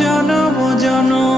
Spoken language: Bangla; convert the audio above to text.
জনম জনম।